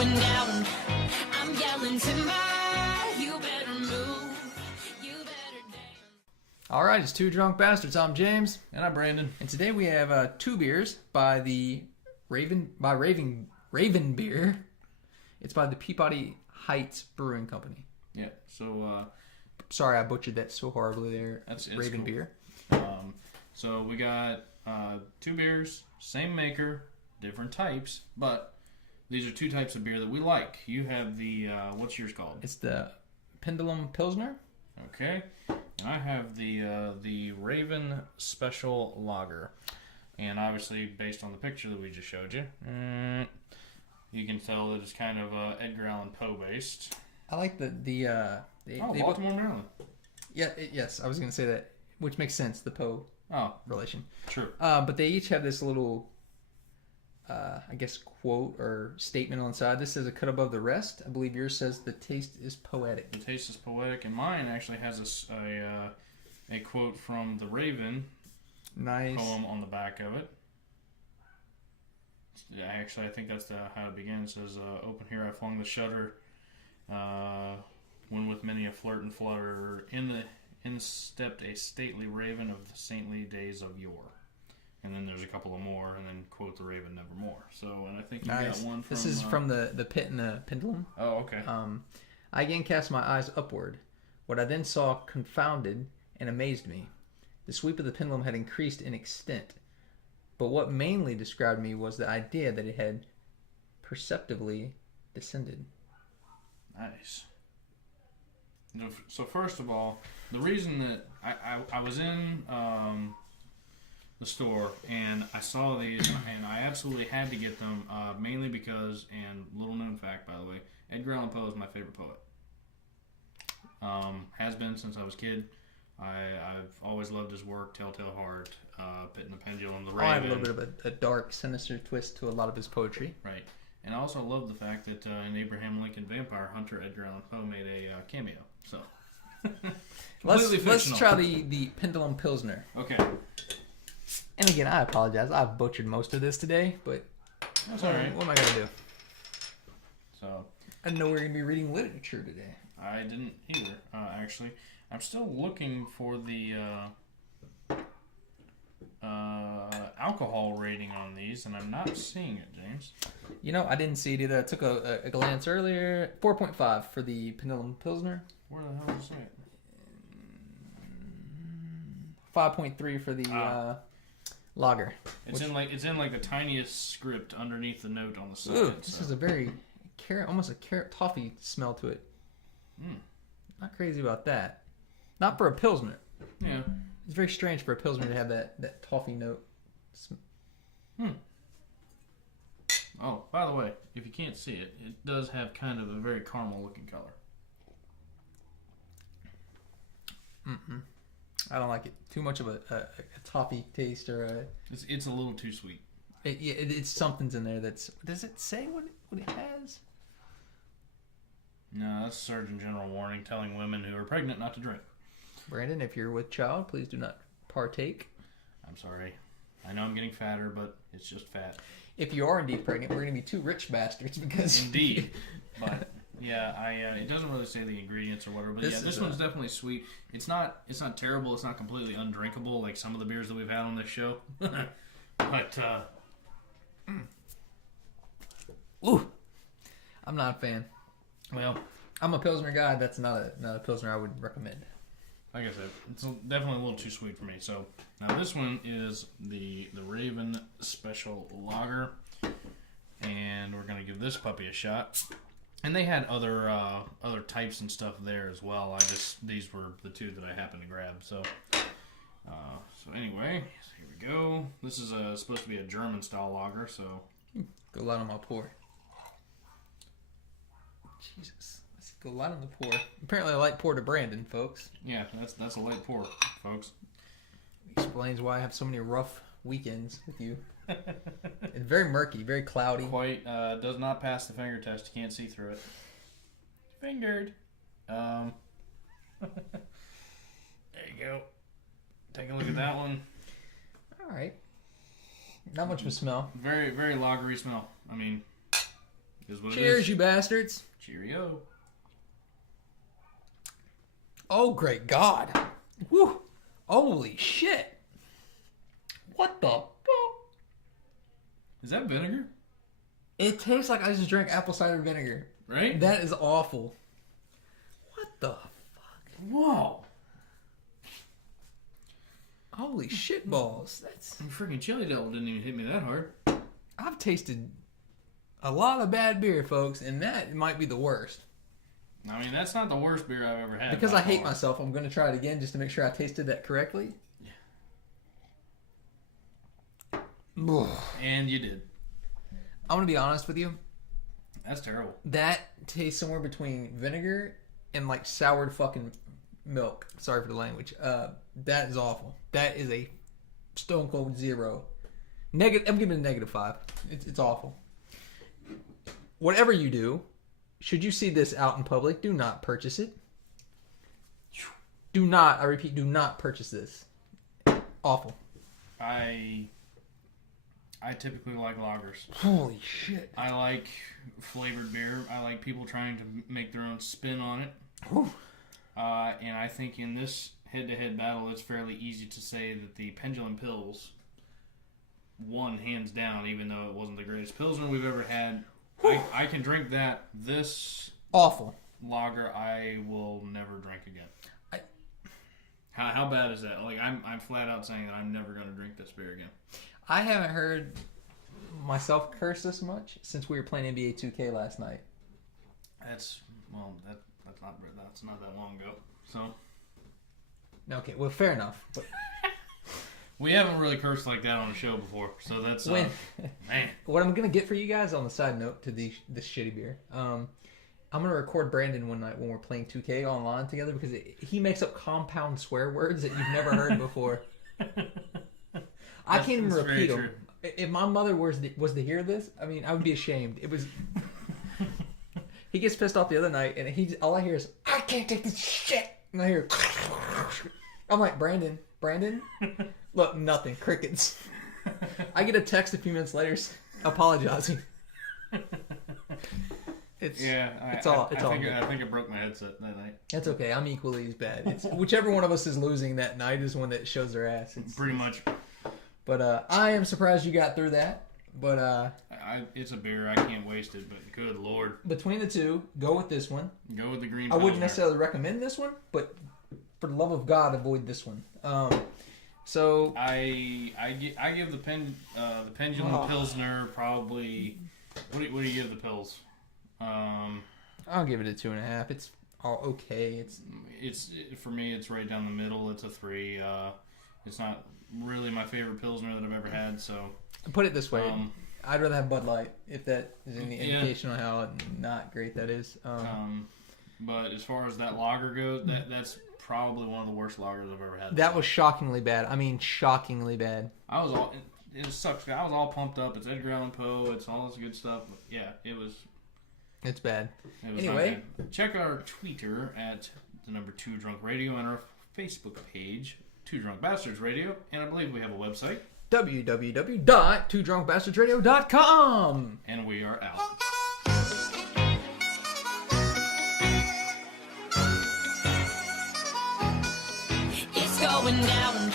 going down. I'm yelling timber. You better move. You better dance. All right, it's Two Drunk Bastards. I'm James, And I'm Brandon. and today we have two beers by the Raven Beer. It's by the Peabody Heights Brewing Company. Yeah, so Sorry, I butchered that so horribly there. it's Raven cool. Beer. So we got two beers, same maker, different types, but these are two types of beer that we like. You have the what's yours called? It's the Pendulum Pilsner. Okay, and I have the Raven Special Lager, and obviously based on the picture that we just showed you, you can tell that it's kind of Edgar Allan Poe based. I like they Baltimore, Maryland. Yes, I was going to say that, which makes sense. The Poe relation. True. But they each have this little, I guess, quote or statement on the side. This says a cut above the rest. I believe yours says the taste is poetic. The taste is poetic, and mine actually has a quote from the Raven Nice. poem on the back of it. Actually, I think that's how it begins. It says, "Open here I flung the shutter, when with many a flirt and flutter, in stepped a stately raven of the saintly days of yore." And then there's a couple of more, and then quote the raven nevermore. So, and I think you Nice. got one from... This is from the Pit and the Pendulum. Oh, okay. I again cast my eyes upward. What I then saw confounded and amazed me. The sweep of the pendulum had increased in extent, but what mainly described me was the idea that it had perceptibly descended. Nice. So first of all, the reason that I was in the store and I saw these and I absolutely had to get them, mainly because, and little known fact by the way, Edgar Allan Poe is my favorite poet. Has been since I was a kid. I've always loved his work, Telltale Heart, Pit and the Pendulum, The Raven. I have a little bit of a dark, sinister twist to a lot of his poetry. Right. And I also love the fact that in Abraham Lincoln Vampire Hunter, Edgar Allan Poe made a cameo. So, Let's try the Pendulum Pilsner. Okay. And again, I apologize. I've butchered most of this today, but That's all right. what am I going to do? So, I didn't know we were going to be reading literature today. I didn't either, actually. I'm still looking for the alcohol rating on these, and I'm not seeing it, James. You know, I didn't see it either. I took a glance earlier. 4.5 for the Pendulum Pilsner. Where the hell is it? 5.3 for the lager. It's in like the tiniest script underneath the note on the side. Ooh, this is a very almost a carrot toffee smell to it. Not crazy about that. Not for a Pilsner. Yeah. It's very strange for a Pilsner to have that toffee note. Oh, by the way, if you can't see it, it does have kind of a very caramel looking color. I don't like it. Too much of a toffee taste or a... It's a little too sweet. It's something's in there that's... Does it say what it has? No, that's Surgeon General warning telling women who are pregnant not to drink. Brandon, if you're with child, please do not partake. I'm sorry. I know I'm getting fatter, but it's just fat. If you are indeed pregnant, we're going to be two rich bastards because... Indeed. But, yeah, it doesn't really say the ingredients or whatever, but this one's definitely sweet. It's not terrible. It's not completely undrinkable like some of the beers that we've had on this show. But, Ooh. I'm not a fan. well, I'm a Pilsner guy. That's not a Pilsner I would recommend. like I said, it's definitely a little too sweet for me. So, now this one is the Raven Special Lager. And we're going to give this puppy a shot. And they had other types and stuff there as well. These were the two that I happened to grab. So anyway, here we go. This is supposed to be a German style lager. So Go light on my pour. Jesus, let's go light on the pour. Apparently, a light pour to Brandon, folks. yeah, that's a light pour, folks. Explains why I have so many rough weekends with you. It's very murky, very cloudy. Quite does not pass the finger test. You can't see through it. Fingered. There you go. Take a look at that one. All right. Not much of a smell. Very, very lagery smell. I mean, Is what Cheers, it is. you bastards. Cheerio. Oh, great God. Woo. Holy shit. What the fuck? Is that vinegar? It tastes like I just drank apple cider vinegar. Right? That is awful. What the fuck? Whoa. Holy shit balls. That's. Freaking chili devil didn't even hit me that hard. I've tasted a lot of bad beer, folks, and that might be the worst. I mean, that's not the worst beer I've ever had. Because by I hate far. myself, I'm going to try it again just to make sure I tasted that correctly. Yeah. And you did. I'm going to be honest with you. That's terrible. That tastes somewhere between vinegar and like soured fucking milk. Sorry for the language. That is awful. That is a stone cold 0. Negative. I'm giving it a -5. It's awful. Whatever you do, should you see this out in public, do not purchase it. Do not, I repeat, do not purchase this. Awful. I typically like lagers. Holy shit. I like flavored beer. I like people trying to make their own spin on it. And I think in this head-to-head battle, it's fairly easy to say that the Pendulum Pils won hands down, even though it wasn't the greatest Pilsner we've ever had. I can drink that. This Awful. lager, I will never drink again. How bad is that? Like I'm flat out saying that I'm never going to drink this beer again. I haven't heard myself curse this much since we were playing NBA 2K last night. That's not that long ago. So Okay, well, fair enough. But we haven't really cursed like that on a show before. So that's man. What I'm gonna get for you guys on the side note to this shitty beer. I'm gonna record Brandon one night when we're playing 2K online together because he makes up compound swear words that you've never heard before. I can't even repeat them. If my mother was to hear this, I mean, I would be ashamed. It was. He gets pissed off the other night, and all I hear is, "I can't take this shit." And I hear, I'm like, Brandon, look, nothing, crickets. I get a text a few minutes later apologizing. It's all good. I think it broke my headset that night. That's okay. I'm equally as bad. It's whichever one of us is losing that night is the one that shows their ass. Pretty much. But I am surprised you got through that. But it's a beer. I can't waste it. But good Lord, between the two, go with this one. go with the green. I wouldn't Pilsner. necessarily recommend this one, but for the love of God, avoid this one. So I give the Pendulum Pilsner probably. What do you give the Pils? I'll give it a 2.5. It's all okay. It's for me. It's right down the middle. It's a 3. It's not really my favorite Pilsner that I've ever had. So put it this way. I'd rather have Bud Light, if that is any indication on how not great that is. But as far as that lager goes, that's probably one of the worst lagers I've ever had. That was shockingly bad. I mean, shockingly bad. It sucks. I was all pumped up. It's Edgar Allan Poe. It's all this good stuff. But yeah, it was. It's bad. It was Anyway, check our Twitter at the number 2 Drunk Radio and our Facebook page, 2 Drunk Bastards Radio, and I believe we have a website. www.twodrunkbastardsradio.com. And we are out. It's going down.